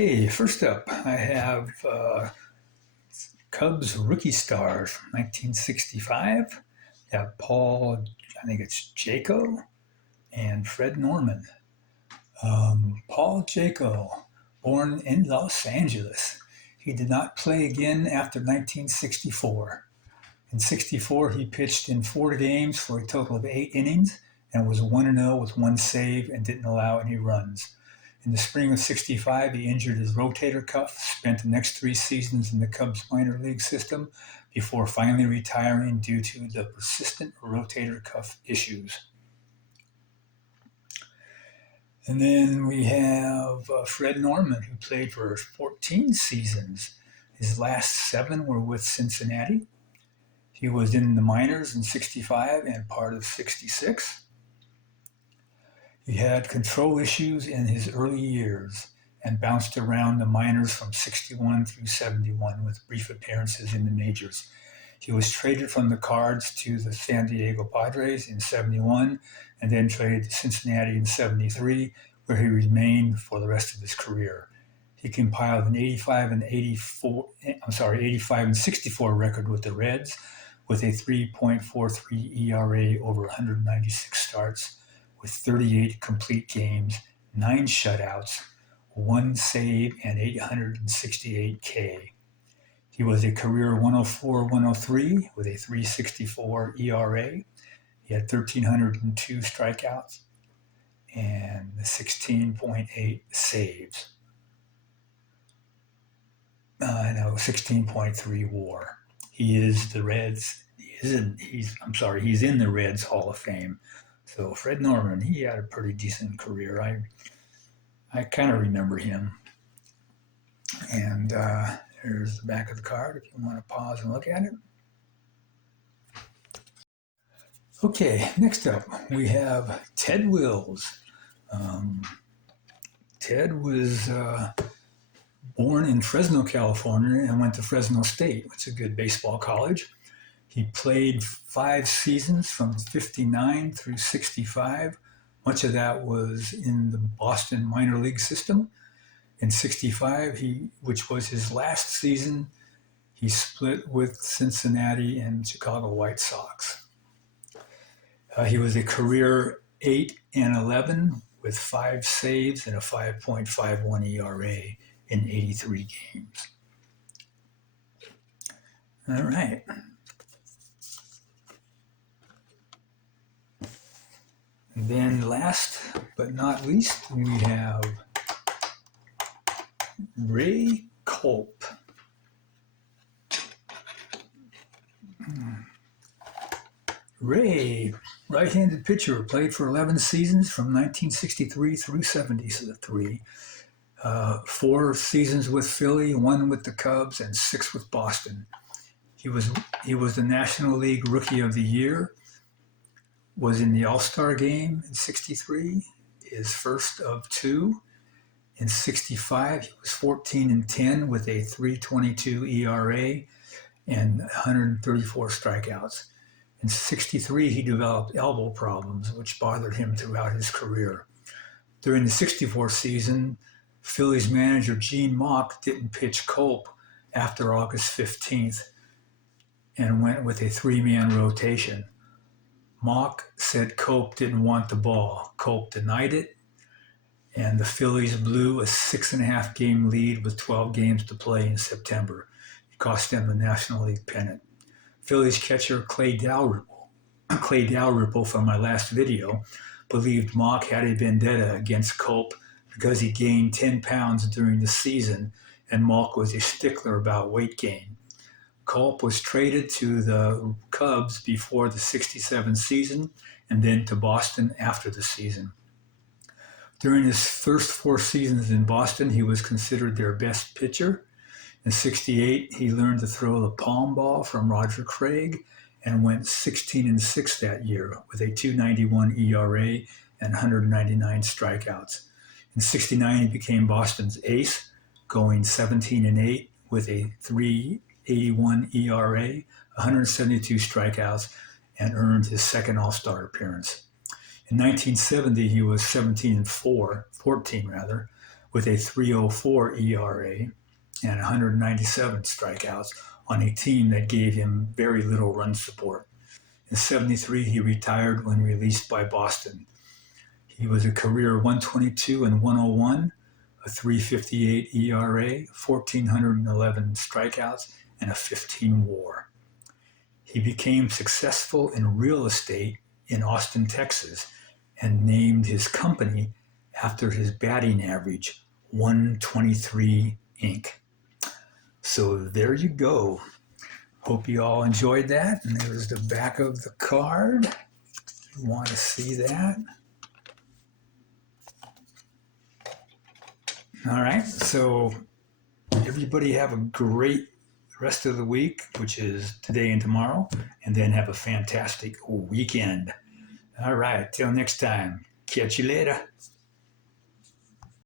Okay, first up, I have Cubs rookie stars, 1965. You have Paul, I think it's Jaco, and Fred Norman. Paul Jaco, born in Los Angeles. He did not play again after 1964. In 64, he pitched in 4 games for a total of 8 innings and was 1-0 with one save and didn't allow any runs. In the spring of 65, he injured his rotator cuff, spent the next 3 seasons in the Cubs minor league system before finally retiring due to the persistent rotator cuff issues. And then we have Fred Norman, who played for 14 seasons. His last 7 were with Cincinnati. He was in the minors in 65 and part of 66. He had control issues in his early years and bounced around the minors from 61 through 71 with brief appearances in the majors. He was traded from the Cards to the San Diego Padres in 71 and then traded to Cincinnati in 73, where he remained for the rest of his career. He compiled an 85 and 64 record with the Reds with a 3.43 ERA over 196 starts, with 38 complete games, 9 shutouts, 1 save, and 868 K. He was a career 104-103 with a 3.64 ERA. He had 1,302 strikeouts and 16.8 saves. 16.3 WAR. He is the Reds. He's in the Reds Hall of Fame. So Fred Norman, he had a pretty decent career. I kind of remember him. And here's the back of the card if you want to pause and look at it. Okay, next up we have Ted Wills. Ted was born in Fresno, California, and went to Fresno State, which is a good baseball college. He played 5 seasons from 59 through 65. Much of that was in the Boston minor league system. In 65, which was his last season, he split with Cincinnati and Chicago White Sox. He was a career 8-11 with 5 saves and a 5.51 ERA in 83 games. All right. And then last but not least, we have Ray Culp. Ray, right-handed pitcher, played for 11 seasons from 1963 through 73. 4 seasons with Philly, 1 with the Cubs, and 6 with Boston. He was the National League Rookie of the Year, was in the All-Star game in 63, his first of 2. In 65, he was 14-10 with a 3.22 ERA and 134 strikeouts. In 63, he developed elbow problems, which bothered him throughout his career. During the 64 season, Phillies manager Gene Mauch didn't pitch Culp after August 15th and went with a 3-man rotation. Mauch said Culp didn't want the ball. Culp denied it, and the Phillies blew a 6.5 game lead with 12 games to play in September. It cost them the National League pennant. Phillies catcher Clay Dalrymple from my last video believed Mauch had a vendetta against Culp because he gained 10 pounds during the season, and Mauch was a stickler about weight gain. Culp was traded to the Cubs before the 67 season and then to Boston after the season. During his first 4 seasons in Boston, he was considered their best pitcher. In 68, he learned to throw the palm ball from Roger Craig and went 16-6 that year with a 2.91 ERA and 199 strikeouts. In 69, he became Boston's ace, going 17-8 with a 3.81 ERA, 172 strikeouts, and earned his second All-Star appearance. In 1970, he was 14 with a 3.04 ERA and 197 strikeouts on a team that gave him very little run support. In '73, he retired when released by Boston. He was a career 122 and 101, a 3.58 ERA, 1,411 strikeouts, and a 15 WAR. He became successful in real estate in Austin, Texas, and named his company after his batting average, 123 Inc. So there you go. Hope you all enjoyed that. And there's the back of the card. You want to see that? All right. So everybody have a great rest of the week, which is today and tomorrow, and then have a fantastic weekend. All right. Till next time. Catch you later.